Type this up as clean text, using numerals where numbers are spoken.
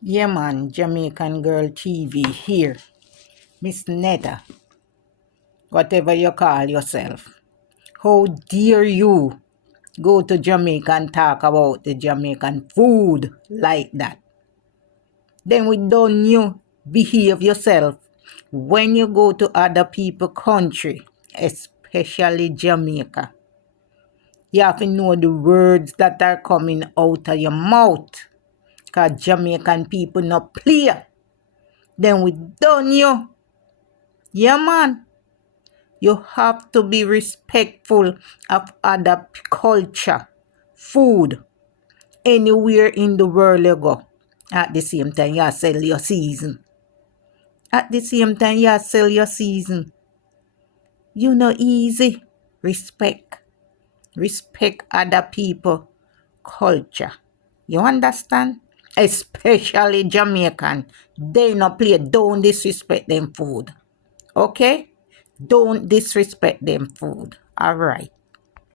Yeah, man, Jamaican Girl TV here. Miss Netta, whatever you call yourself. How dare you go to Jamaica and talk about the Jamaican food like that? Then we don't you behave yourself when you go to other people country, especially Jamaica. You have to know the words that are coming out of your mouth. Because Jamaican people not play. Then we done you. Yeah, man. You have to be respectful of other culture, food, anywhere in the world you go. At the same time, you sell your season. At the same time, you sell your season. You know easy. Respect. Respect other people culture. You understand? Especially Jamaican. They not play. Don't disrespect them food. Okay? Don't disrespect them food. All right.